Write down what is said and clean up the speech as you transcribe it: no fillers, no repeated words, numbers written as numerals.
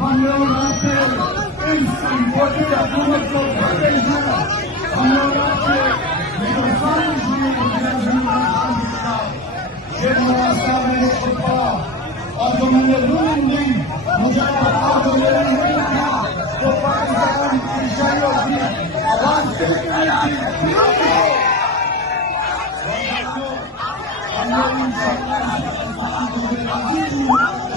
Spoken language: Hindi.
हम लोग आपसे इस मोदी हुकूमत को कहते हैं, हम लोग आपसे ये मुआवजा मैंने छुपा और जो मैंने रूलिंग दी मुझे पता तो मेरा नहीं था जो पाकिस्तान की शहरों की आवाज हम लोग